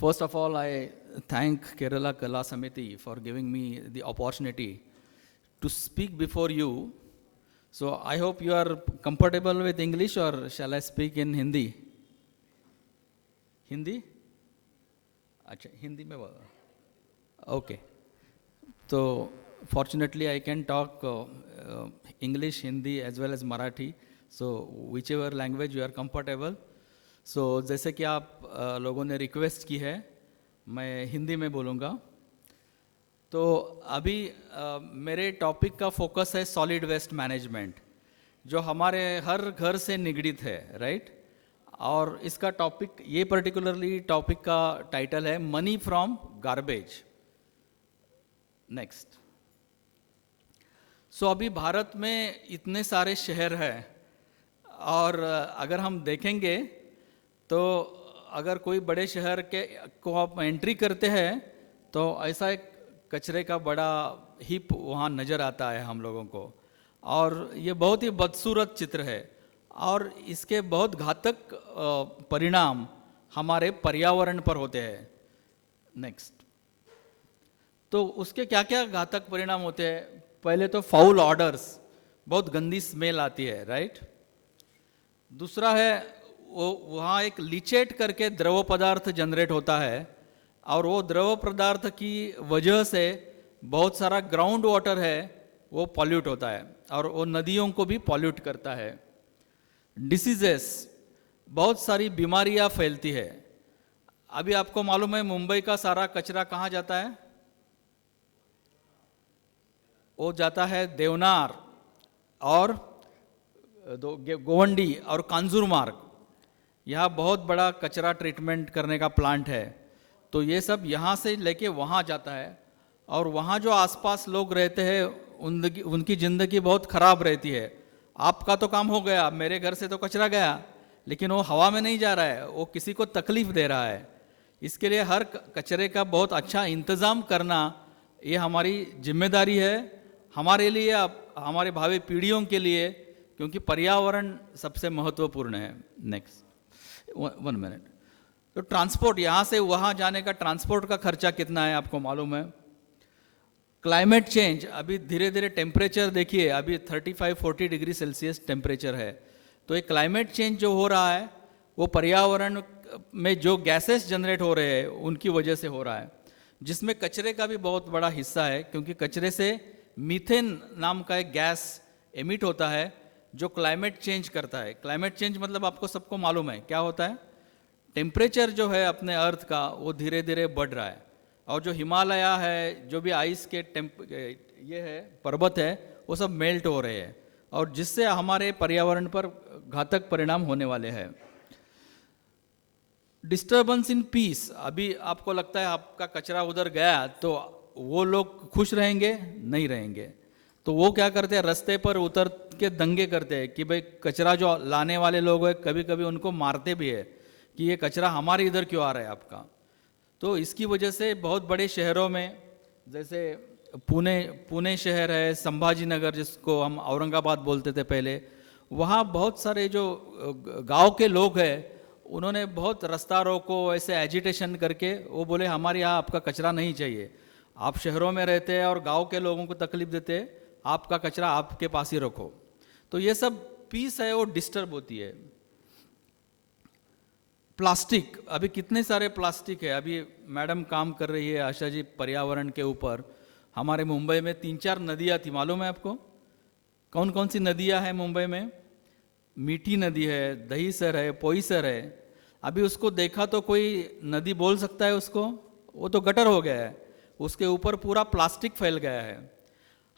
First of all, I thank Kerala Kala Samiti for giving me the opportunity to speak before you. So I hope you are comfortable with English, or shall I speak in Hindi? Hindi? अच्छा हिंदी में okay. So fortunately I can talk English, Hindi as well as Marathi. So whichever language you are comfortable. So जैसे कि आप लोगों ने request की है, मैं हिंदी में बोलूँगा. तो अभी मेरे टॉपिक का फोकस है सॉलिड वेस्ट मैनेजमेंट, जो हमारे हर घर से निगड़ित है, राइट. और इसका टॉपिक, ये पर्टिकुलरली टॉपिक का टाइटल है मनी फ्रॉम गार्बेज. नेक्स्ट. सो अभी भारत में इतने सारे शहर हैं, और अगर हम देखेंगे तो अगर कोई बड़े शहर के को आप एंट्री करते हैं तो ऐसा एक कचरे का बड़ा हिप वहाँ नज़र आता है हम लोगों को, और ये बहुत ही बदसूरत चित्र है, और इसके बहुत घातक परिणाम हमारे पर्यावरण पर होते हैं. नेक्स्ट. तो उसके क्या क्या घातक परिणाम होते हैं? पहले तो फाउल ऑर्डर्स, बहुत गंदी स्मेल आती है, राइट. दूसरा है वो वहाँ एक लीचेट करके द्रव पदार्थ जनरेट होता है, और वो द्रव पदार्थ की वजह से बहुत सारा ग्राउंड वाटर है वो पॉल्यूट होता है, और वो नदियों को भी पॉल्यूट करता है. डिसीजेस, बहुत सारी बीमारियां फैलती है. अभी आपको मालूम है मुंबई का सारा कचरा कहाँ जाता है? वो जाता है देवनार और गोवंडी और कांजूरमार्ग. यहाँ बहुत बड़ा कचरा ट्रीटमेंट करने का प्लांट है. तो ये सब यहाँ से लेके वहाँ जाता है, और वहाँ जो आसपास लोग रहते हैं उनकी ज़िंदगी बहुत ख़राब रहती है. आपका तो काम हो गया, मेरे घर से तो कचरा गया, लेकिन वो हवा में नहीं जा रहा है, वो किसी को तकलीफ़ दे रहा है. इसके लिए हर कचरे का बहुत अच्छा इंतज़ाम करना ये हमारी जिम्मेदारी है, हमारे लिए, हमारे भावी पीढ़ियों के लिए, क्योंकि पर्यावरण सबसे महत्वपूर्ण है. नेक्स्ट. 1 मिनट. तो ट्रांसपोर्ट, यहाँ से वहाँ जाने का ट्रांसपोर्ट का खर्चा कितना है आपको मालूम है? क्लाइमेट चेंज, अभी धीरे धीरे टेम्परेचर देखिए, अभी 35-40 डिग्री सेल्सियस टेम्परेचर है. तो ये क्लाइमेट चेंज जो हो रहा है वो पर्यावरण में जो गैसेस जनरेट हो रहे हैं उनकी वजह से हो रहा है, जिसमें कचरे का भी बहुत बड़ा हिस्सा है, क्योंकि कचरे से मीथेन नाम का एक गैस एमिट होता है जो क्लाइमेट चेंज करता है. क्लाइमेट चेंज मतलब आपको सबको मालूम है क्या होता है? टेम्परेचर जो है अपने अर्थ का वो धीरे धीरे बढ़ रहा है, और जो हिमालय है, जो भी आइस के ये है पर्वत है, वो सब मेल्ट हो रहे हैं, और जिससे हमारे पर्यावरण पर घातक परिणाम होने वाले हैं. डिस्टर्बेंस इन पीस, अभी आपको लगता है आपका कचरा उधर गया तो वो लोग खुश रहेंगे? नहीं रहेंगे. तो वो क्या करते हैं, रास्ते पर उतर के दंगे करते हैं कि भाई कचरा जो लाने वाले लोग हैं, कभी कभी उनको मारते भी है कि ये कचरा हमारे इधर क्यों आ रहा है आपका. तो इसकी वजह से बहुत बड़े शहरों में, जैसे पुणे शहर है, संभाजी नगर जिसको हम औरंगाबाद बोलते थे पहले, वहाँ बहुत सारे जो गांव के लोग हैं उन्होंने बहुत रास्ता रोको, ऐसे एजिटेशन करके वो बोले हमारे यहाँ आपका कचरा नहीं चाहिए, आप शहरों में रहते हैं और गांव के लोगों को तकलीफ देते हैं, आपका कचरा आपके पास ही रखो. तो ये सब पीस है वो डिस्टर्ब होती है. प्लास्टिक, अभी कितने सारे प्लास्टिक है. अभी मैडम काम कर रही है आशा जी पर्यावरण के ऊपर. हमारे मुंबई में 3-4 नदियाँ थी, मालूम है आपको? कौन कौन सी नदियाँ हैं मुंबई में? मीठी नदी है, दहीसर है, पोईसर है. अभी उसको देखा तो कोई नदी बोल सकता है उसको? वो तो गटर हो गया है, उसके ऊपर पूरा प्लास्टिक फैल गया है.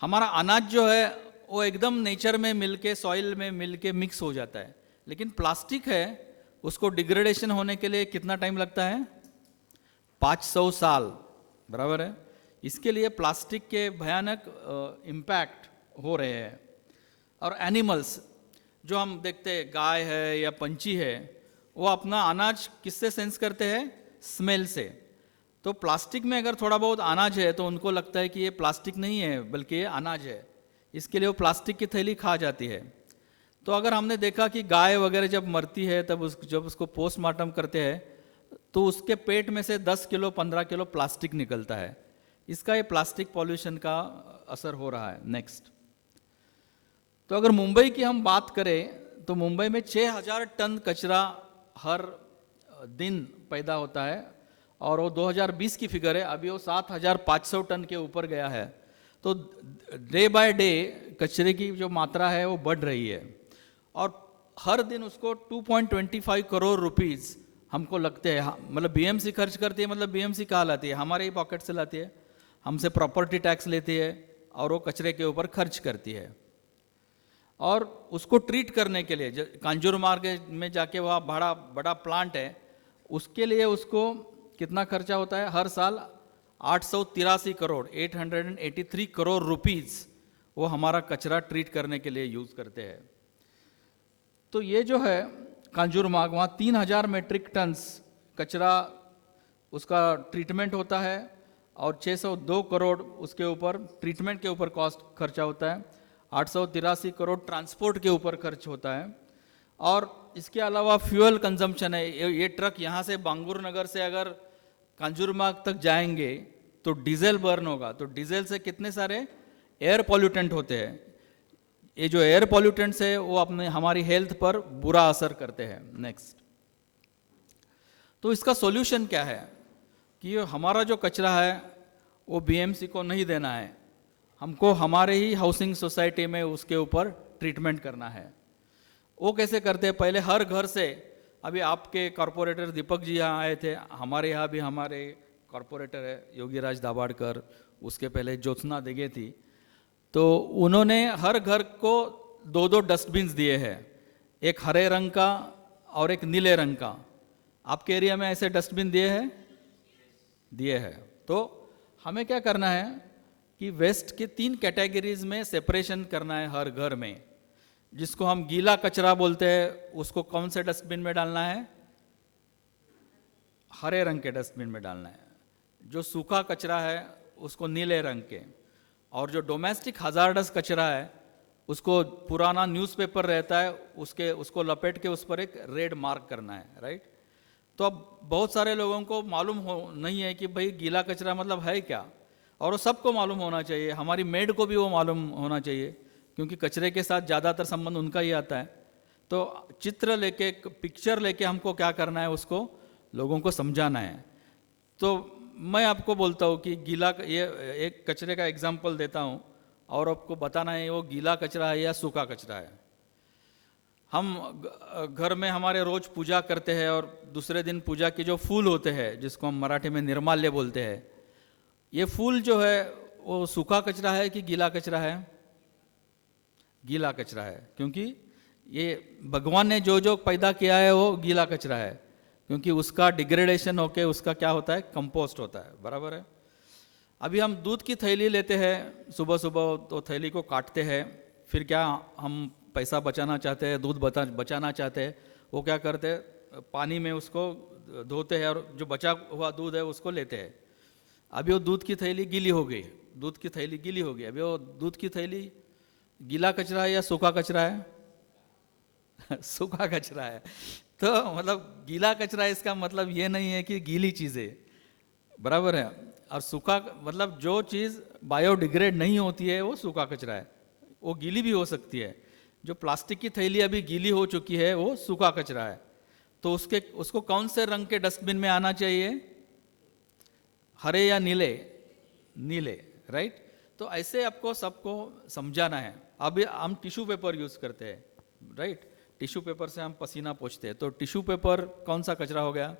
हमारा अनाज जो है वो एकदम नेचर में मिलके, सॉइल में मिलके मिक्स हो जाता है, लेकिन प्लास्टिक है उसको डिग्रेडेशन होने के लिए कितना टाइम लगता है? 500 साल, बराबर है. इसके लिए प्लास्टिक के भयानक इम्पैक्ट हो रहे हैं. और एनिमल्स जो हम देखते हैं, गाय है या पंछी है, वो अपना अनाज किससे सेंस करते हैं? स्मेल से. तो प्लास्टिक में अगर थोड़ा बहुत अनाज है तो उनको लगता है कि ये प्लास्टिक नहीं है बल्कि ये अनाज है, इसके लिए वो प्लास्टिक की थैली खा जाती है. तो अगर हमने देखा कि गाय वगैरह जब मरती है तब जब उसको पोस्टमार्टम करते हैं तो उसके पेट में से 10 किलो 15 किलो प्लास्टिक निकलता है। इसका ये प्लास्टिक पॉल्यूशन का असर हो रहा है। नेक्स्ट, तो अगर मुंबई की हम बात करें तो मुंबई में 6000 टन कचरा हर दिन पैदा होता है, और वो 2020 की फिगर है, अभी वो 7500 टन के ऊपर गया है। तो डे बाय डे कचरे की जो मात्रा है वो बढ़ रही है, और हर दिन उसको 2.25 करोड़ रुपीस हमको लगते हैं। मतलब बीएमसी खर्च करती है, मतलब बीएमसी कहाँ लाती है? हमारे ही पॉकेट से लाती है, हमसे प्रॉपर्टी टैक्स लेती है और वो कचरे के ऊपर खर्च करती है। और उसको ट्रीट करने के लिए कांजूर मार्ग में जाके वहाँ बड़ा बड़ा प्लांट है, उसके लिए उसको कितना खर्चा होता है? हर साल 883 करोड़ 883 करोड़ रुपीस वो हमारा कचरा ट्रीट करने के लिए यूज़ करते हैं। तो ये जो है कांजूर मार्ग, वहाँ 3000 मेट्रिक टन्स कचरा उसका ट्रीटमेंट होता है, और 602 करोड़ उसके ऊपर ट्रीटमेंट के ऊपर कॉस्ट खर्चा होता है, 883 करोड़ ट्रांसपोर्ट के ऊपर खर्च होता है। और इसके अलावा फ्यूल कंजम्पशन है। ये ट्रक यहाँ से बांगुर नगर से अगर कांजूरमार्ग तक जाएंगे तो डीजल बर्न होगा, तो डीजल से कितने सारे एयर पॉल्यूटेंट होते हैं। ये जो एयर पॉल्यूटेंट्स है वो अपने हमारी हेल्थ पर बुरा असर करते हैं। नेक्स्ट, तो इसका सॉल्यूशन क्या है कि हमारा जो कचरा है वो बीएमसी को नहीं देना है, हमको हमारे ही हाउसिंग सोसाइटी में उसके ऊपर ट्रीटमेंट करना है। वो कैसे करते हैं? पहले हर घर से, अभी आपके कॉरपोरेटर दीपक जी यहाँ आए थे, हमारे यहाँ भी हमारे कॉरपोरेटर है योगीराज दाभाडकर, उसके पहले ज्योत्सना देगे थी, तो उन्होंने हर घर को 2-2 डस्टबिन्स दिए हैं, एक हरे रंग का और एक नीले रंग का। आपके एरिया में ऐसे डस्टबिन दिए हैं? दिए हैं। तो हमें क्या करना है कि वेस्ट के 3 कैटेगरीज में सेपरेशन करना है हर घर में। जिसको हम गीला कचरा बोलते हैं उसको कौन से डस्टबिन में डालना है? हरे रंग के डस्टबिन में डालना है। जो सूखा कचरा है उसको नीले रंग के, और जो डोमेस्टिक हजार्डस कचरा है उसको पुराना न्यूज़पेपर रहता है उसको लपेट के उस पर एक रेड मार्क करना है, राइट। तो अब बहुत सारे लोगों को मालूम हो नहीं है कि भाई गीला कचरा मतलब है क्या, और वो सबको मालूम होना चाहिए, हमारी मेड को भी वो मालूम होना चाहिए, क्योंकि कचरे के साथ ज़्यादातर संबंध उनका ही आता है। तो चित्र लेके, पिक्चर लेके हमको क्या करना है, उसको लोगों को समझाना है। तो मैं आपको बोलता हूँ कि गीला, ये एक कचरे का एग्जाम्पल देता हूँ और आपको बताना है वो गीला कचरा है या सूखा कचरा है। हम घर में हमारे रोज पूजा करते हैं, और दूसरे दिन पूजा के जो फूल होते हैं जिसको हम मराठी में निर्माल्य बोलते हैं, ये फूल जो है वो सूखा कचरा है कि गीला कचरा है? गीला कचरा है, क्योंकि ये भगवान ने जो जो पैदा किया है वो गीला कचरा है, क्योंकि उसका डिग्रेडेशन होके उसका क्या होता है? कंपोस्ट होता है, बराबर है। अभी हम दूध की थैली लेते हैं सुबह सुबह, तो थैली को काटते हैं, फिर क्या हम पैसा बचाना चाहते हैं, दूध बचाना चाहते हैं, वो क्या करते हैं? पानी में उसको धोते हैं और जो बचा हुआ दूध है उसको लेते हैं। अभी वो दूध की थैली गीली हो गई, दूध की थैली गीली हो गई, अभी वो दूध की थैली गीला कचरा है या सूखा कचरा है? सूखा कचरा है। तो मतलब गीला कचरा इसका मतलब ये नहीं है कि गीली चीज़ें, बराबर है, और सूखा मतलब जो चीज़ बायोडिग्रेड नहीं होती है वो सूखा कचरा है, वो गीली भी हो सकती है। जो प्लास्टिक की थैली अभी गीली हो चुकी है वो सूखा कचरा है। तो उसको कौन से रंग के डस्टबिन में आना चाहिए? हरे या नीले? नीले, राइट। तो ऐसे आपको सबको समझाना है। अभी हम टिश्यू पेपर यूज करते हैं, राइट, टिश्यू पेपर से हम पसीना पोंछते हैं, तो टिश्यू पेपर कौन सा कचरा हो गया?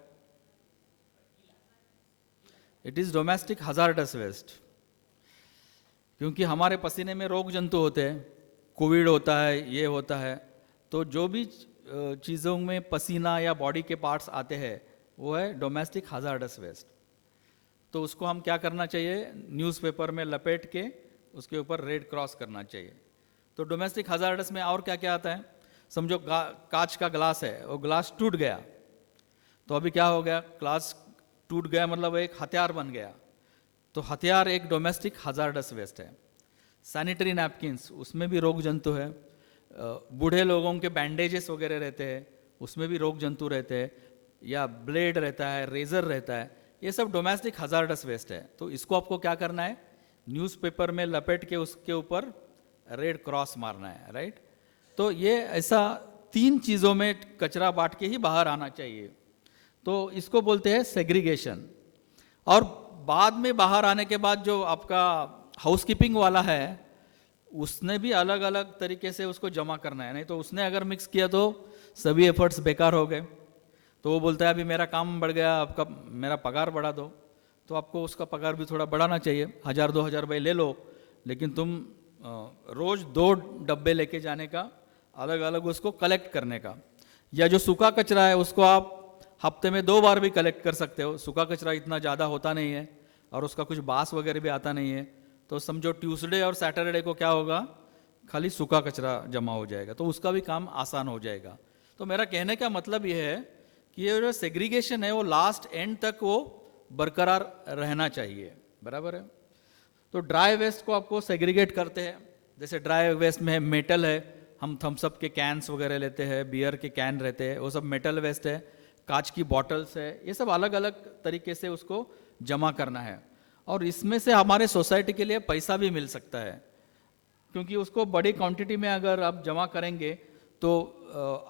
It is domestic hazardous waste, क्योंकि हमारे पसीने में रोग जंतु होते हैं, कोविड होता है, ये होता है। तो जो भी चीज़ों में पसीना या बॉडी के पार्ट्स आते हैं वो है डोमेस्टिक हजार्डस वेस्ट। तो उसको हम क्या करना चाहिए? न्यूज़पेपर में लपेट के उसके ऊपर रेड क्रॉस करना चाहिए। तो डोमेस्टिक हजार्डस में और क्या क्या आता है? समझो कांच का ग्लास है, वो ग्लास टूट गया, तो अभी क्या हो गया? ग्लास टूट गया मतलब एक हथियार बन गया, तो हथियार एक डोमेस्टिक हजार्डस वेस्ट है। सैनिटरी नैपकिन्स, उसमें भी रोग जंतु है। बूढ़े लोगों के बैंडेजेस वगैरह रहते हैं, उसमें भी रोग जंतु रहते हैं। या ब्लेड रहता है, रेजर रहता है, ये सब डोमेस्टिक हजार्डस वेस्ट है। तो इसको आपको क्या करना है, न्यूज़पेपर में लपेट के उसके ऊपर रेड क्रॉस मारना है, राइट। तो ये ऐसा 3 चीज़ों में कचरा बांट के ही बाहर आना चाहिए। तो इसको बोलते हैं सेग्रीगेशन। और बाद में बाहर आने के बाद जो आपका हाउसकीपिंग वाला है, उसने भी अलग अलग तरीके से उसको जमा करना है, नहीं तो उसने अगर मिक्स किया तो सभी एफर्ट्स बेकार हो गए। तो वो बोलता है अभी मेरा काम बढ़ गया, आपका मेरा पगार बढ़ा दो। तो आपको उसका पगार भी थोड़ा बढ़ाना चाहिए, 1000-2000 रुपये ले लो, लेकिन तुम रोज 2 डब्बे लेके जाने का, अलग अलग उसको कलेक्ट करने का। या जो सूखा कचरा है उसको आप हफ्ते में 2 बार भी कलेक्ट कर सकते हो। सूखा कचरा इतना ज़्यादा होता नहीं है और उसका कुछ बास वगैरह भी आता नहीं है। तो समझो ट्यूसडे और सैटरडे को क्या होगा, खाली सूखा कचरा जमा हो जाएगा, तो उसका भी काम आसान हो जाएगा। तो मेरा कहने का मतलब ये है कि ये जो सेग्रीगेशन है वो लास्ट एंड तक वो बरकरार रहना चाहिए, बराबर है। तो ड्राई वेस्ट को आपको सेग्रीगेट करते हैं। जैसे ड्राई वेस्ट में मेटल है, हम थम्सअप के कैंस वगैरह लेते हैं, बियर के कैन रहते हैं, वो सब मेटल वेस्ट है। कांच की बॉटल्स है, ये सब अलग अलग तरीके से उसको जमा करना है। और इसमें से हमारे सोसाइटी के लिए पैसा भी मिल सकता है, क्योंकि उसको बड़ी क्वांटिटी में अगर आप जमा करेंगे तो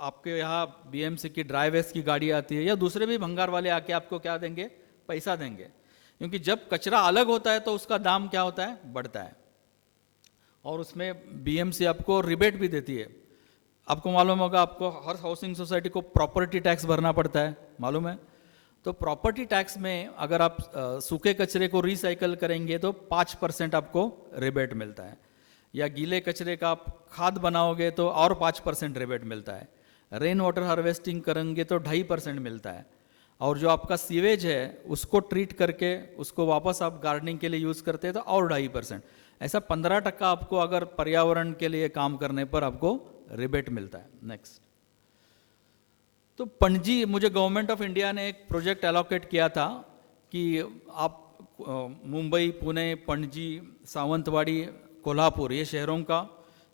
आपके यहाँ बीएमसी की ड्राई वेस्ट की गाड़ी आती है या दूसरे भी भंगार वाले आके आपको क्या देंगे, पैसा देंगे। क्योंकि जब कचरा अलग होता है तो उसका दाम क्या होता है, बढ़ता है। और उसमें बीएमसी आपको रिबेट भी देती है। आपको मालूम होगा, आपको हर हाउसिंग सोसाइटी को प्रॉपर्टी टैक्स भरना पड़ता है, मालूम है। तो प्रॉपर्टी टैक्स में अगर आप सूखे कचरे को रिसाइकल करेंगे तो 5% आपको रिबेट मिलता है, या गीले कचरे का आप खाद बनाओगे तो और 5% रिबेट मिलता है। रेन वाटर हार्वेस्टिंग करेंगे तो 2.5% मिलता है। और जो आपका सीवेज है उसको ट्रीट करके उसको वापस आप गार्डनिंग के लिए यूज़ करते हैं तो और 2.5%। ऐसा 15% आपको अगर पर्यावरण के लिए काम करने पर आपको रिबेट मिलता है। नेक्स्ट, तो पणजी, मुझे गवर्नमेंट ऑफ इंडिया ने एक प्रोजेक्ट एलोकेट किया था कि आप मुंबई, पुणे, पणजी, सावंतवाड़ी, कोल्हापुर, ये शहरों का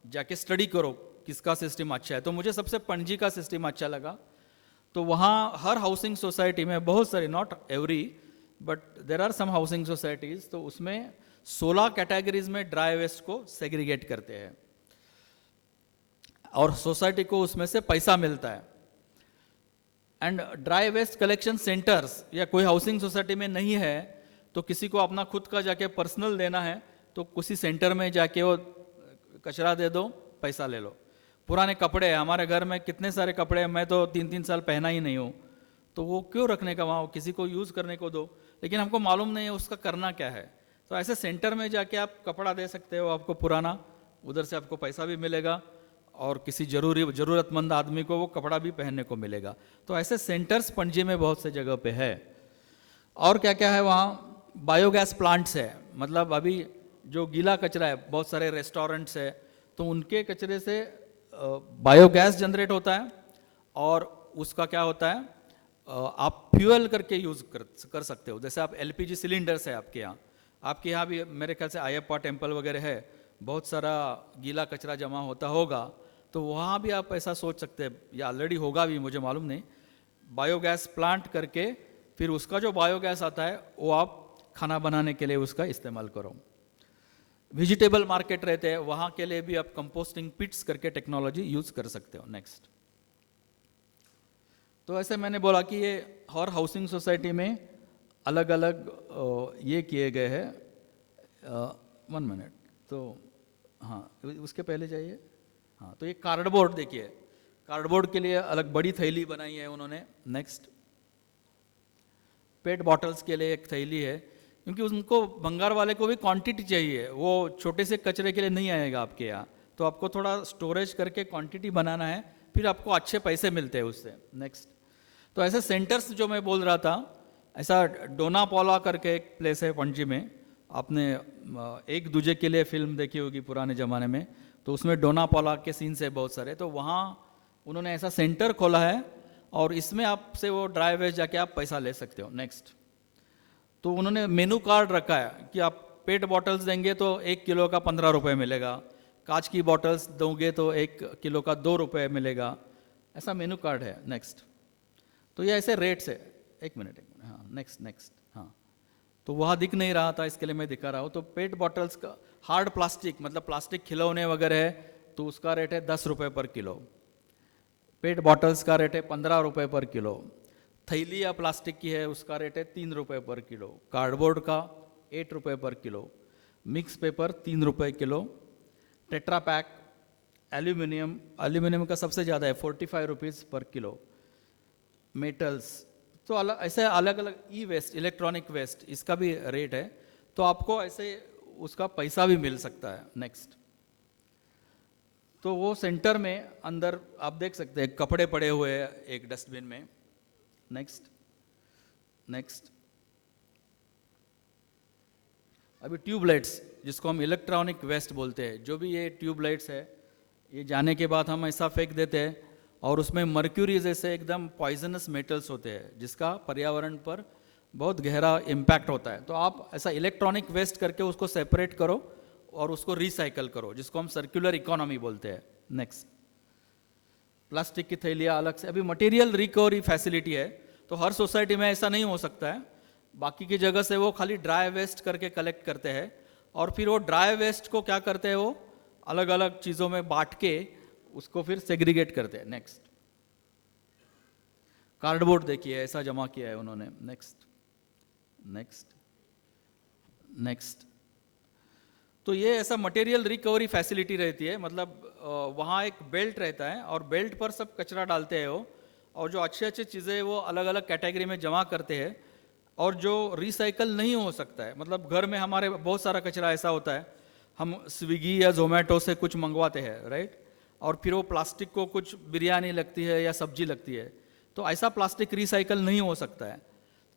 जाके स्टडी करो किसका सिस्टम अच्छा है। तो मुझे सबसे पणजी का सिस्टम अच्छा लगा। तो वहाँ हर हाउसिंग सोसाइटी में बहुत सारी, not every but there are some housing societies, तो उसमें 16 कैटेगरीज में ड्राई वेस्ट को सेग्रीगेट करते हैं और सोसाइटी को उसमें से पैसा मिलता है। And dry waste collection centres या कोई हाउसिंग सोसाइटी में नहीं है तो किसी को अपना खुद का जाके पर्सनल देना है तो किसी सेंटर में जाके वो कचरा दे दो, पैसा ले लो। पुराने कपड़े, हमारे घर में कितने सारे कपड़े हैं, मैं तो 3-3 साल पहना ही नहीं हूँ, तो वो क्यों रखने का, वहाँ किसी को यूज़ करने को दो। लेकिन हमको मालूम नहीं है उसका करना क्या है। तो ऐसे सेंटर में जाके आप कपड़ा दे सकते हो, आपको पुराना, उधर से आपको पैसा भी मिलेगा और किसी ज़रूरतमंद आदमी को वो कपड़ा भी पहनने को मिलेगा। तो ऐसे सेंटर्स पणजी में बहुत से जगह पे है। और क्या क्या है वहाँ, बायोगैस प्लांट्स है, मतलब अभी जो गीला कचरा है, बहुत सारे रेस्टोरेंट्स है, तो उनके कचरे से बायोगैस जनरेट होता है और उसका क्या होता है, आप फ्यूल करके यूज़ कर सकते हो। जैसे आप एलपीजी सिलेंडर्स है आपके यहाँ भी मेरे ख्याल से अयप्पा टेम्पल वगैरह है, बहुत सारा गीला कचरा जमा होता होगा, तो वहाँ भी आप ऐसा सोच सकते हैं, या ऑलरेडी होगा भी, मुझे मालूम नहीं, बायोगैस प्लांट करके फिर उसका जो बायोगैस आता है वो आप खाना बनाने के लिए उसका इस्तेमाल करो। वेजिटेबल मार्केट रहते हैं, वहाँ के लिए भी आप कंपोस्टिंग पिट्स करके टेक्नोलॉजी यूज़ कर सकते हो। नेक्स्ट, तो ऐसे मैंने बोला कि ये हर हाउसिंग सोसाइटी में अलग अलग ये किए गए हैं। 1 मिनट, तो हाँ उसके पहले जाइए। हाँ, तो ये कार्डबोर्ड देखिए, कार्डबोर्ड के लिए अलग बड़ी थैली बनाई है उन्होंने। नेक्स्ट, पेट बॉटल्स के लिए एक थैली है, क्योंकि उनको भंगार वाले को भी क्वांटिटी चाहिए, वो छोटे से कचरे के लिए नहीं आएगा आपके यहाँ, तो आपको थोड़ा स्टोरेज करके क्वांटिटी बनाना है, फिर आपको अच्छे पैसे मिलते हैं उससे। नेक्स्ट, तो ऐसे सेंटर्स जो मैं बोल रहा था, ऐसा डोनापोला करके एक प्लेस है पणजी में, आपने एक दूजे के लिए फिल्म देखी होगी पुराने ज़माने में, तो उसमें डोनापोला के सीन्स है बहुत सारे, तो वहाँ उन्होंने ऐसा सेंटर खोला है और इसमें आपसे वो ड्राई वेस्ट जाके आप पैसा ले सकते हो। नेक्स्ट, तो उन्होंने मेनू कार्ड रखा है कि आप पेट बॉटल्स देंगे तो 1 किलो का 15 रुपये मिलेगा, कांच की बॉटल्स दोगे तो 1 किलो का 2 रुपये मिलेगा, ऐसा मेनू कार्ड है। नेक्स्ट, तो ये ऐसे रेट्स है। एक मिनट, हाँ नेक्स्ट नेक्स्ट, हाँ तो वहाँ दिख नहीं रहा था इसके लिए मैं दिखा रहा हूँ। तो पेट बॉटल्स का हार्ड प्लास्टिक, मतलब प्लास्टिक खिलौने वगैरह है, तो उसका रेट है 10 रुपये पर किलो। पेट बॉटल्स का रेट है 15 रुपये पर किलो। थैली या प्लास्टिक की है उसका रेट है 3 रुपये पर किलो। कार्डबोर्ड का 8 रुपये पर किलो। मिक्स पेपर 3 रुपये kilo. Tetra pack, aluminium, aluminium का सबसे ज़्यादा है 45 रुपीज़ पर किलो। मेटल्स, तो अलग ऐसे अलग अलग। ई वेस्ट, इलेक्ट्रॉनिक वेस्ट, इसका भी रेट है, तो आपको ऐसे उसका पैसा भी मिल सकता है। नेक्स्ट, तो वो सेंटर में अंदर आप देख सकते हैं कपड़े पड़े हुए हैं एक डस्टबिन में। नेक्स्ट नेक्स्ट, अभी ट्यूबलाइट्स जिसको हम इलेक्ट्रॉनिक वेस्ट बोलते हैं, जो भी ये ट्यूबलाइट्स है, ये जाने के बाद हम ऐसा फेंक देते हैं और उसमें मर्क्यूरी जैसे एकदम पॉइजनस मेटल्स होते हैं जिसका पर्यावरण पर बहुत गहरा इम्पैक्ट होता है। तो आप ऐसा इलेक्ट्रॉनिक वेस्ट करके उसको सेपरेट करो और उसको रिसाइकल करो, जिसको हम सर्कुलर इकोनॉमी बोलते हैं। नेक्स्ट, प्लास्टिक की थैलियाँ अलग से। अभी मटेरियल रिकवरी फैसिलिटी है, तो हर सोसाइटी में ऐसा नहीं हो सकता है। बाकी की जगह से वो खाली ड्राई वेस्ट करके कलेक्ट करते हैं और फिर वो ड्राई वेस्ट को क्या करते हैं, वो अलग अलग चीज़ों में बांट के उसको फिर सेग्रीगेट करते हैं। नेक्स्ट, कार्डबोर्ड देखिए ऐसा जमा किया है उन्होंने। नेक्स्ट नेक्स्ट नेक्स्ट, तो ये ऐसा मटेरियल रिकवरी फैसिलिटी रहती है, मतलब वहाँ एक बेल्ट रहता है और बेल्ट पर सब कचरा डालते हैं वो, और जो अच्छे अच्छे चीज़ें वो अलग अलग कैटेगरी में जमा करते हैं और जो रिसाइकल नहीं हो सकता है। मतलब घर में हमारे बहुत सारा कचरा ऐसा होता है, हम स्विगी या जोमेटो से कुछ मंगवाते हैं, राइट, और फिर वो प्लास्टिक को कुछ बिरयानी लगती है या सब्जी लगती है, तो ऐसा प्लास्टिक रिसाइकल नहीं हो सकता है।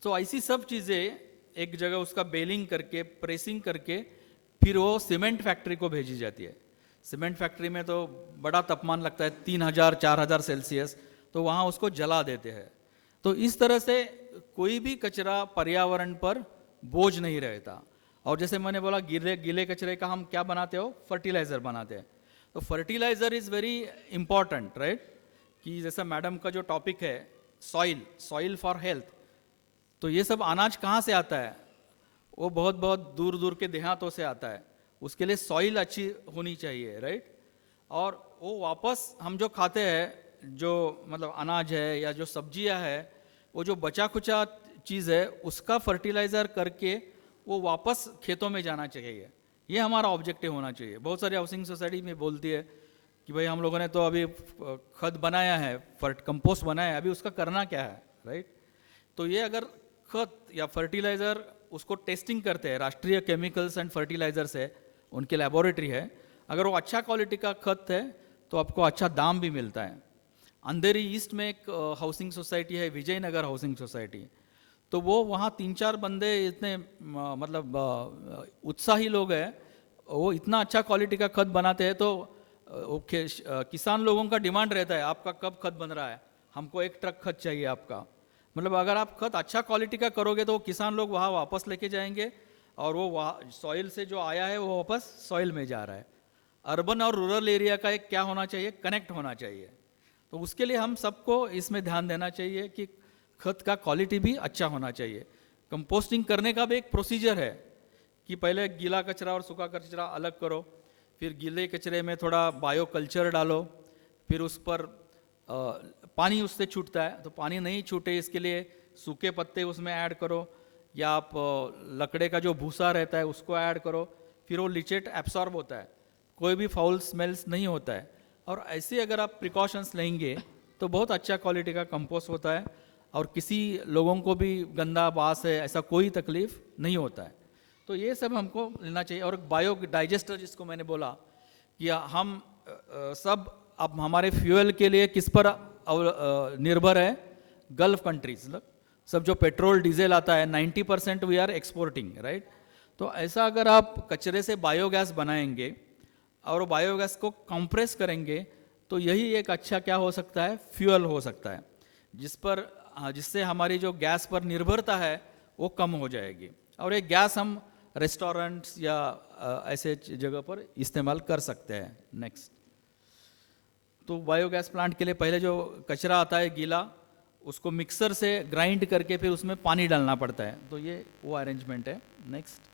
तो ऐसी सब चीज़ें एक जगह उसका बेलिंग करके, प्रेसिंग करके फिर वो सीमेंट फैक्ट्री को भेजी जाती है। सीमेंट फैक्ट्री में तो बड़ा तापमान लगता है, 3000-4000 सेल्सियस, तो वहाँ उसको जला देते हैं। तो इस तरह से कोई भी कचरा पर्यावरण पर बोझ नहीं रहता। और जैसे मैंने बोला गीले गीले कचरे का हम क्या बनाते हो, फर्टिलाइज़र बनाते हैं। तो fertiliser is very important, right, कि जैसा मैडम का जो टॉपिक है सॉइल, सॉइल फॉर हेल्थ, तो ये सब अनाज कहाँ से आता है, वो बहुत बहुत दूर दूर के देहातों से आता है। उसके लिए सॉइल अच्छी होनी चाहिए, राइट, और वो वापस हम जो खाते हैं, जो मतलब अनाज है या जो सब्जियां है, वो जो बचा खुचा चीज़ है उसका फर्टिलाइज़र करके वो वापस खेतों में जाना चाहिए। ये हमारा ऑब्जेक्टिव होना चाहिए। बहुत सारी हाउसिंग सोसाइटी में बोलती है कि भाई हम लोगों ने तो अभी खत बनाया है, कंपोस्ट बनाया है, अभी उसका करना क्या है, राइट। तो ये अगर खत या फर्टिलाइज़र उसको टेस्टिंग करते हैं, राष्ट्रीय केमिकल्स एंड फर्टिलाइजर्स है, उनकी लेबोरेटरी है, अगर वो अच्छा क्वालिटी का खत है तो आपको अच्छा दाम भी मिलता है। अंधेरी ईस्ट में एक हाउसिंग सोसाइटी है, विजयनगर हाउसिंग सोसाइटी, तो वो वहाँ 3-4 बंदे इतने मतलब उत्साही लोग हैं, वो इतना अच्छा क्वालिटी का खत बनाते हैं। तो किसान लोगों का डिमांड रहता है, आपका कब खत बन रहा है, हमको 1 ट्रक खत चाहिए आपका। मतलब अगर आप खत अच्छा क्वालिटी का करोगे तो किसान लोग वहाँ वापस लेके जाएंगे और वो वहाँ सॉइल से जो आया है वो वापस सॉइल में जा रहा है। अर्बन और रूरल एरिया का एक क्या होना चाहिए, कनेक्ट होना चाहिए। तो उसके लिए हम सबको इसमें ध्यान देना चाहिए कि खत का क्वालिटी भी अच्छा होना चाहिए। कंपोस्टिंग करने का भी एक प्रोसीजर है कि पहले गीला कचरा और सूखा कचरा अलग करो, फिर गीले कचरे में थोड़ा बायो कल्चर डालो, फिर उस पर पानी उससे छूटता है, तो पानी नहीं छूटे इसके लिए सूखे पत्ते उसमें ऐड करो, या आप लकड़े का जो भूसा रहता है उसको ऐड करो, फिर वो लीचेट एब्सॉर्ब होता है, कोई भी फाउल स्मेल्स नहीं होता है। और ऐसे अगर आप प्रिकॉशंस लेंगे तो बहुत अच्छा क्वालिटी का कंपोस्ट होता है और किसी लोगों को भी गंदा बास है ऐसा कोई तकलीफ नहीं होता है। तो ये सब हमको लेना चाहिए। और बायो डाइजेस्टर जिसको मैंने बोला कि हम सब अब हमारे फ्यूल के लिए किस पर निर्भर है, गल्फ कंट्रीज, सब जो पेट्रोल डीजल आता है 90% वी आर एक्सपोर्टिंग, राइट। तो ऐसा अगर आप कचरे से बायोगैस बनाएंगे और बायोगैस को कंप्रेस करेंगे तो यही एक अच्छा क्या हो सकता है, फ्यूल हो सकता है, जिससे हमारी जो गैस पर निर्भरता है वो कम हो जाएगी। और एक गैस हम रेस्टोरेंट्स या ऐसे जगह पर इस्तेमाल कर सकते हैं। नेक्स्ट, तो बायोगैस प्लांट के लिए पहले जो कचरा आता है गीला, उसको मिक्सर से ग्राइंड करके फिर उसमें पानी डालना पड़ता है। तो ये वो अरेंजमेंट है। नेक्स्ट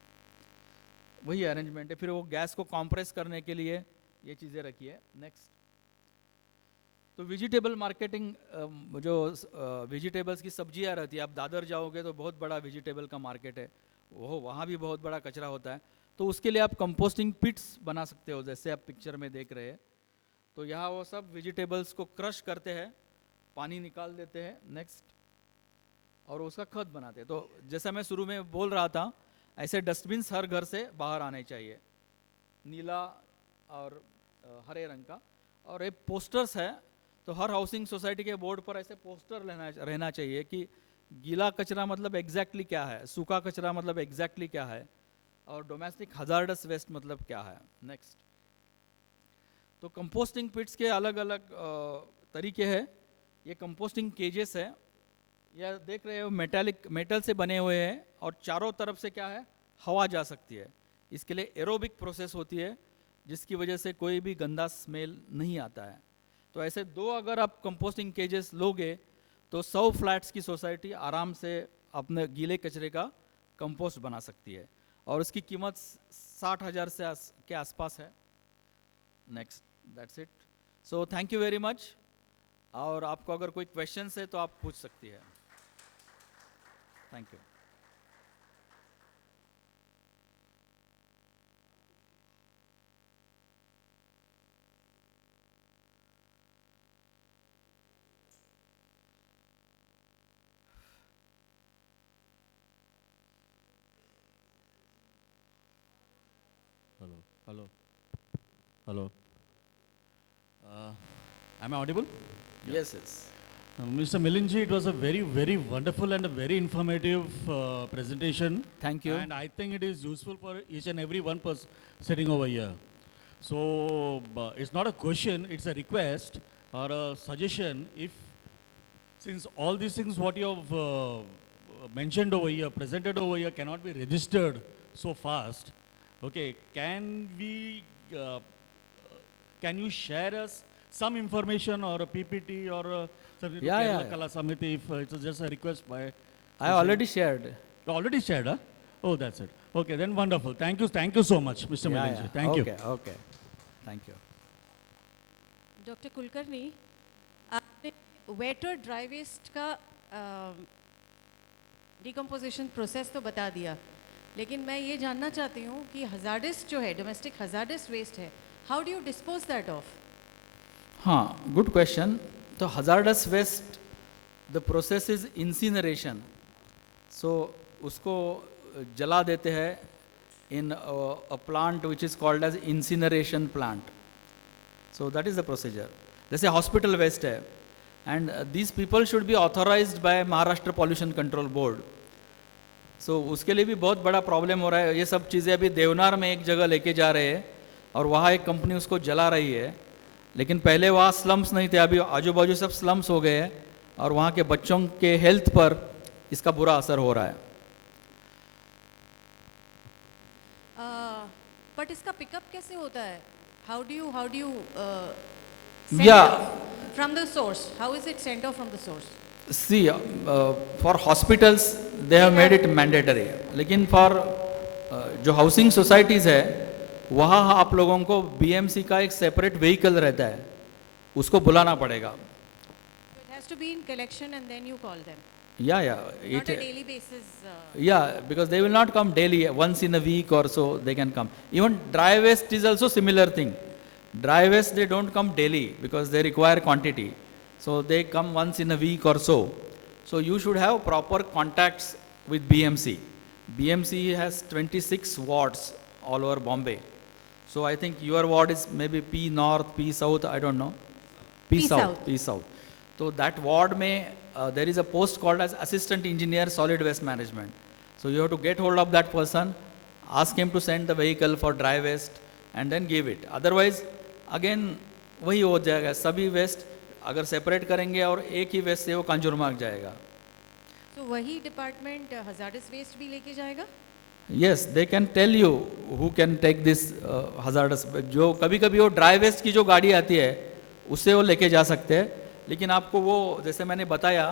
वही अरेंजमेंट है। फिर वो गैस को कंप्रेस करने के लिए ये चीज़ें रखी है। नेक्स्ट, तो वेजिटेबल मार्केटिंग, जो वेजिटेबल्स की सब्जियां रहती है, आप दादर जाओगे तो बहुत बड़ा वेजिटेबल का मार्केट है, वो वहाँ भी बहुत बड़ा कचरा होता है। तो उसके लिए आप कंपोस्टिंग पिट्स बना सकते हो, जैसे आप पिक्चर में देख रहे हैं। तो यहाँ वो सब वेजिटेबल्स को क्रश करते हैं, पानी निकाल देते हैं। नेक्स्ट, और उसका खत बनाते हैं। तो जैसा मैं शुरू में बोल रहा था, ऐसे डस्टबिन्स हर घर से बाहर आने चाहिए, नीला और हरे रंग का। और ये पोस्टर्स है, तो हर हाउसिंग सोसाइटी के बोर्ड पर ऐसे पोस्टर रहना चाहिए कि गीला कचरा मतलब एग्जैक्टली क्या है, सूखा कचरा मतलब एग्जैक्टली क्या है, और डोमेस्टिक हजार्डस वेस्ट मतलब क्या है। नेक्स्ट, तो कंपोस्टिंग पिट्स के अलग अलग तरीके हैं। ये कंपोस्टिंग केजेस है, यह देख रहे हो मेटल से बने हुए हैं, और चारों तरफ से क्या है, हवा जा सकती है। इसके लिए एरोबिक प्रोसेस होती है, जिसकी वजह से कोई भी गंदा स्मेल नहीं आता है। तो ऐसे 2 अगर आप कंपोस्टिंग केजेस लोगे तो 100 फ्लैट्स की सोसाइटी आराम से अपने गीले कचरे का कंपोस्ट बना सकती है, और उसकी कीमत 60,000 के आसपास है। Next, that's it. So thank you very much. और आपको अगर कोई क्वेश्चंस है तो आप पूछ सकती है। Thank you. Hello. Hello. Am I audible? Yes, yes. Mr. Milinji, it was a very, very wonderful and a very informative presentation. Thank you. And I think it is useful for each and every one person sitting over here. So it's not a question, it's a request or a suggestion. If, since all these things what you have mentioned over here, presented over here cannot be registered so fast, okay, can you share us some information or a PPT or something to Yeah. Kerala Kala Samiti if it's just a request by... I already shared. You already shared, huh? Oh, that's it. Okay, then wonderful. Thank you so much, Mr. Milinji. Thank you. Okay. Thank you. Doctor Kulkarni, आपने wait और dry waste का decomposition process तो बता दिया, लेकिन मैं ये जानना चाहती हूँ कि हजार्डस जो है, डोमेस्टिक हजार्डस वेस्ट है, how do you dispose that of? हाँ, गुड क्वेश्चन। तो hazards waste, the process is incineration. So उसको जला देते हैं in a plant which is called as incineration plant. So that is the procedure. जैसे hospital waste है, and these people should be authorised by Maharashtra pollution control board. So उसके लिए भी बहुत बड़ा प्रॉब्लम हो रहा है। ये सब चीज़ें अभी देवनार में एक जगह लेके जा रहे हैं, और वहाँ एक कंपनी उसको जला रही है। लेकिन पहले वहाँ स्लम्स नहीं थे, अभी आजू बाजू सब स्लम्स हो गए हैं, और वहाँ के बच्चों के हेल्थ पर इसका बुरा असर हो रहा है। बट इसका पिकअप कैसे होता है? How do you from the source, how is it sent of from the source? See, for hospitals they have made it mandatory, लेकिन for जो हाउसिंग सोसाइटीज़ है, वहाँ आप लोगों को BMC का एक सेपरेट व्हीकल रहता है, उसको बुलाना पड़ेगा। It has to be in collection and then you call them. Yeah. Not a daily basis. Yeah, because they will not come daily. Once in a week or so they can come. Even dry waste is also similar thing. Dry waste they don't come daily because they require quantity. So they come once in a week or so. So you should have proper contacts with BMC. BMC has 26 wards all over Bombay. So I think your ward is maybe P North, P South, I don't know. P South. So that ward may, there is a post called as Assistant Engineer Solid Waste Management. So you have to get hold of that person, ask him to send the vehicle for dry waste and then give it. Otherwise, again, वही हो जाएगा, सभी waste अगर separate करेंगे और एक ही waste से वो कंज्यूमर जाएगा। तो वही डिपार्टमेंट हजार्डस वेस्ट भी लेके जाएगा? Yes, they can tell you who can take this hazardous। जो कभी कभी वो ड्राई वेस्ट की जो गाड़ी आती है उससे वो लेके जा सकते हैं, लेकिन आपको वो जैसे मैंने बताया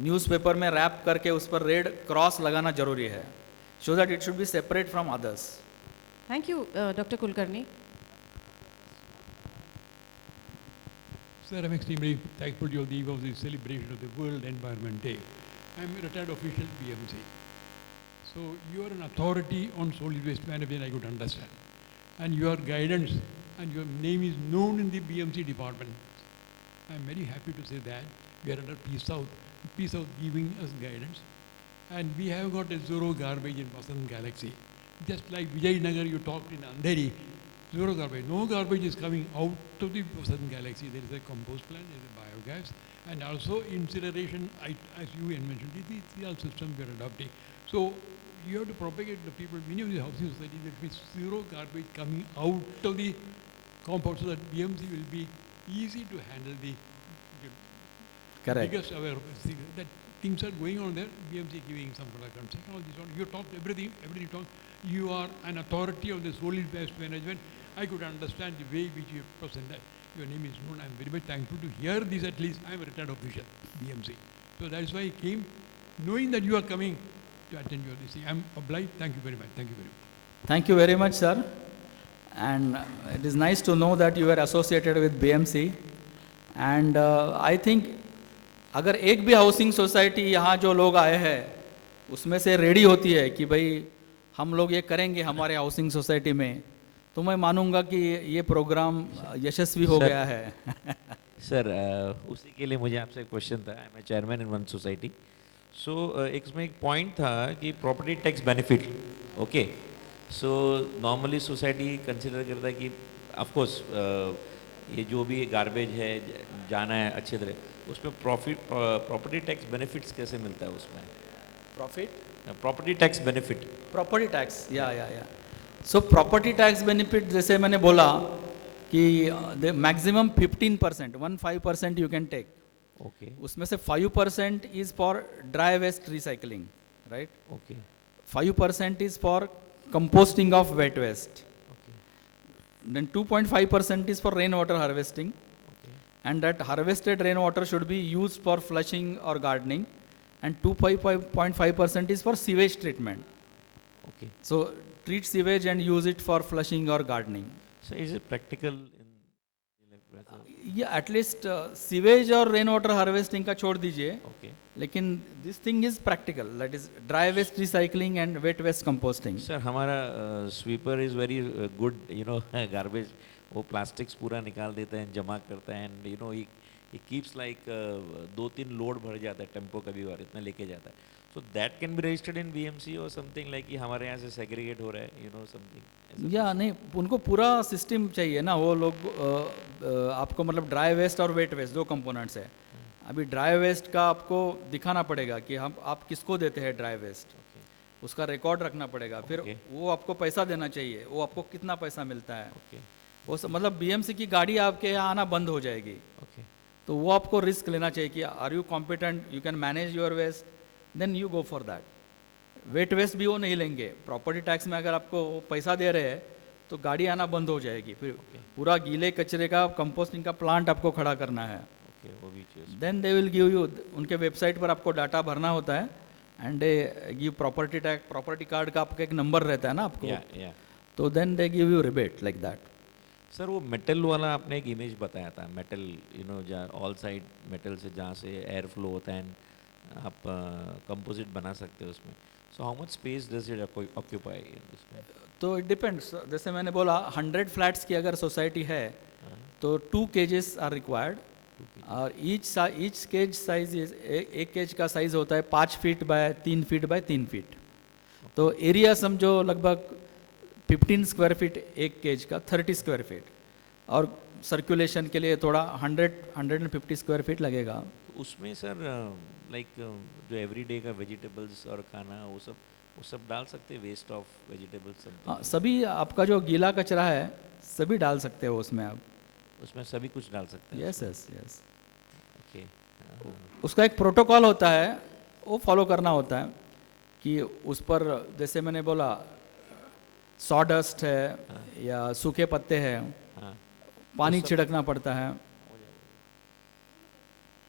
न्यूज़पेपर में रैप करके उस पर रेड क्रॉस लगाना जरूरी है, so that it should be separate from others. Thank you doctor Kulkarni. Sir, I'm extremely thankful to you on the eve of the celebration of the World Environment Day. I'm a retired official BMC. So you are an authority on solid waste management, I could understand. And your guidance and your name is known in the BMC department. I'm very happy to say that we are under Peace South giving us guidance. And we have got a zero garbage in Vasant Galaxy. Just like Vijaynagar you talked in Andheri, zero garbage. No garbage is coming out of the Vasant Galaxy. There is a compost plant, there is a biogas, and also incineration, as you mentioned, the all system we are adopting. So you have to propagate the people, many of the housing society, that with zero garbage coming out of the compound, so that BMC will be easy to handle the Correct. biggest awareness that things are going on there. BMC giving some product and technology. So you talked everything you talked. You are an authority of the solid waste management. I could understand the way which you present that. Your name is known. I am very much thankful to hear this at least. I am a retired official, BMC. So that is why I came, knowing that you are coming to attend your this thing. I am obliged. Thank you very much. Thank you very much. Thank you very much, sir. And it is nice to know that you are associated with BMC. And I think अगर एक भी housing society यहाँ जो लोग आए हैं उसमें से रेडी होती है कि भाई हम लोग ये करेंगे हमारे हाउसिंग सोसाइटी में, तो मैं मानूंगा कि ये प्रोग्राम यशस्वी हो सर, गया है. सर उसी के लिए मुझे आपसे एक क्वेश्चन था. I am chairman in one society. So इसमें एक पॉइंट था कि property tax benefit. Okay, so normally society consider करता है कि ऑफ कोर्स ये जो भी गार्बेज है जाना है अच्छी तरह, उसमें प्रॉपर्टी टैक्स बेनिफिट्स कैसे मिलता है उसमें? Property tax benefit. Property tax, या सो प्रॉपर्टी टैक्स बेनिफिट जैसे मैंने बोला कि maximum 15%, 15% you can take. Okay उसमें से 5% is for dry waste recycling, right. Okay 5% is for composting of wet waste. Okay Then 2.5% is for rainwater harvesting, ओके and that harvested rainwater should be used for flushing or gardening, and 2.5% is for sewage treatment. Okay. So treat sewage and use it for flushing or gardening. So is it practical in Yeah, at least sewage और rainwater harvesting का छोड़ दीजिए, okay? लेकिन this thing is practical, that is dry waste recycling and wet waste composting. Sir हमारा sweeper is very good, you know. Garbage वो plastics पूरा निकाल देता है, जमा करता है, and you know he keeps like 2-3 load भर जाता है टेम्पो कभी बार इतना लेके जाता है. So that can be registered in BMC और समथिंग लाइक कि हमारे यहाँ से सेग्रीगेट हो रहा है, यू नो समथिंग. या नहीं, उनको पूरा सिस्टम चाहिए ना. वो लोग आपको मतलब ड्राई वेस्ट और वेट वेस्ट दो कंपोनेंट्स है. अभी ड्राई वेस्ट का आपको दिखाना पड़ेगा कि हम आप किसको देते हैं ड्राई वेस्ट, उसका रिकॉर्ड रखना पड़ेगा. फिर Okay. वो आपको पैसा देना चाहिए, वो आपको कितना पैसा मिलता है. ओके वो सब मतलब बीएमसी की गाड़ी आपके यहाँ आना बंद हो जाएगी. ओके तो वो आपको रिस्क लेना चाहिए कि are you competent, you can manage your waste, then you go for that. Wet waste भी वो नहीं लेंगे. प्रॉपर्टी टैक्स में अगर आपको वो पैसा दे रहे हैं तो गाड़ी आना बंद हो जाएगी. फिर पूरा गीले कचरे का कंपोस्टिंग का प्लांट आपको खड़ा करना है. ओके वो भी चीज़. Then they will give you, उनके वेबसाइट पर आपको डाटा भरना होता है, and they give property tax, property card का आपका एक नंबर रहता है ना आपको, या तो then they give you rebate like that. Sir वो मेटल वाला आपने एक इमेज बताया था, मेटल यू नो जहाँ ऑल साइड मेटल से जहाँ से एयर फ्लो होता है, आप कंपोजिट बना सकते हो उसमें. So how much space does it occupy उसमें? तो इट डिपेंड्स. जैसे मैंने बोला 100 फ्लैट्स की अगर सोसाइटी है तो 2 केजेस आर रिक्वायर्ड, और ईच केज साइज इज, एक केज का साइज होता है 5 feet by 3 feet by 3 feet. तो एरिया समझो लगभग 15 स्क्वायर फीट एक केज का, 30 स्क्वायर फीट, और सर्कुलेशन के लिए थोड़ा 150 स्क्वायर फीट लगेगा. उसमें सर लाइक जो एवरीडे का वेजिटेबल्स और खाना वो सब डाल सकते हैं, वेस्ट ऑफ वेजिटेबल्स हाँ, सभी आपका जो गीला कचरा है सभी डाल सकते हो उसमें आप. उसमें सभी कुछ डाल सकते हैं. Yes yes yes. ओके उसका एक प्रोटोकॉल होता है, वो फॉलो करना होता है कि उस पर जैसे मैंने बोला सॉडस्ट है या सूखे पत्ते हैं, हाँ पानी छिड़कना पड़ता है.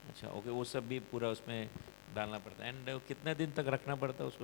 अच्छा ओके वो सब भी पूरा उसमें डालना पड़ता है एंड कितने दिन तक रखना पड़ता है उसको